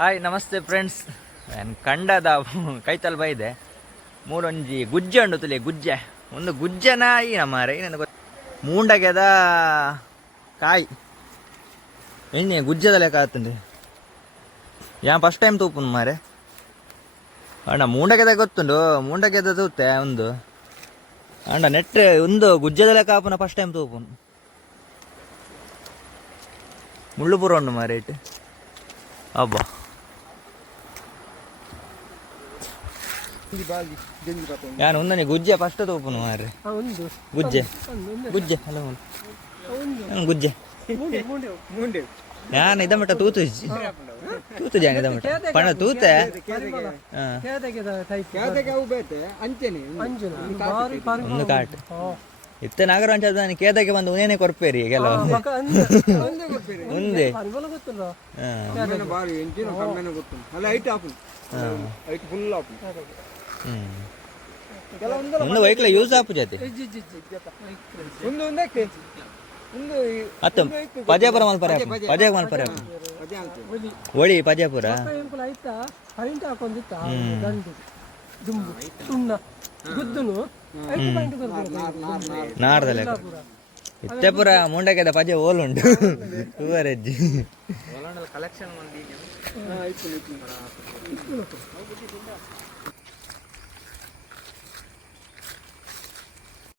Hi ನಮಸ್ತೆ friends ನಾನು ಕಂಡದ ಕೈತಲ್ ಬೈದೆ ಮೂರೊಂಜಿ ಗುಜ್ಜೆ ಉಂಡು ತುಲಿ, ಗುಜ್ಜೆ. ಒಂದು ಗುಜ್ಜೆನ ಈ ಮಾರೆ ನನಗೆ ಗೊತ್ತ ಮೂಂಡಗೆದ ಕಾಯಿ. ಎಣ್ಣೆ ಗುಜ್ಜದ ಲೆಕ್ಕ ಯಾ ಫಸ್ಟ್ ಟೈಮ್ ತೂಪುನು ಮಾರೆ? ಅಣ್ಣ, ಮೂಂಡಗೆದ ಗೊತ್ತುಂಡು. ಮೂಂಡಗೆದ ತೂತೆ ಒಂದು. ಅಣ್ಣ ನೆಟ್ ಒಂದು ಗುಜ್ಜದ ಲೆಕ್ಕ ಆಪುನ ಫಸ್ಟ್ ಟೈಮ್ ತೂಪುನು. ಮುಳ್ಳುಪುರ ಉಂಡು ಮಾರೈಟ್ ಅಬ್ಬಾ. ಯಾನು ಒಂದನೇ ಗುಜ್ಜೆ ಫಸ್ಟ್ ತೋಪುನು ಮಾರ್ರೆ. ಒಂದು. ಗುಜ್ಜೆ. ಗುಜ್ಜೆ ಅಲ್ಲ ಒಂದು. ಗುಜ್ಜೆ. ಮೂಂಡೆ ಮೂಂಡೆ ಮೂಂಡೆ. ಯಾನ್ ಇದ ಮಟ್ಟ ತೂತು ತೂತು ಜಾನ್ ಇದ ಮಟ್ಟ. ಪಣ ತೂತ? ಒಂದು ಕಾಟ್. ಇತ್ತ ನಾಗರ ನಾನು ಕೇದಕ್ಕೆ ಬಂದು ಉನೇನೆ ಕೊರ್ಪೇರಿ ಕೆಲವು ಮುಂದೆ ಗೊತ್ತಿಲ್ಲ ಒಂದು ವೈಕ್ಲ ಯೂಸ್ ಆಪು ಜಾತಿ. ಇಜ್ಜಿ ಒಂದು ಒಂದಕ್ಕೆ ಒಂದು ಅತ್ತ ಪಜಾಪುರ ಮಲ್ಪರ ಪಜಾಗ ಮಲ್ಪರ ಒಳಿ ಪಜಾಪುರ ಆಯ್ತಾ? ಪೈಂಟ್ ಹಾಕೊಂಡಿತ್ತ ದಂಡು ದುಂಬು ಸುಣ್ಣ ಗುದ್ದುನು ನಾಡ್ದಲ್ಲ ಇತ್ತೆಪುರ ಮುಂಡಕ್ಕೆದ ಪಜೆ ಓಲುಂಡು ಹೂವರೆಜ್ಜಿ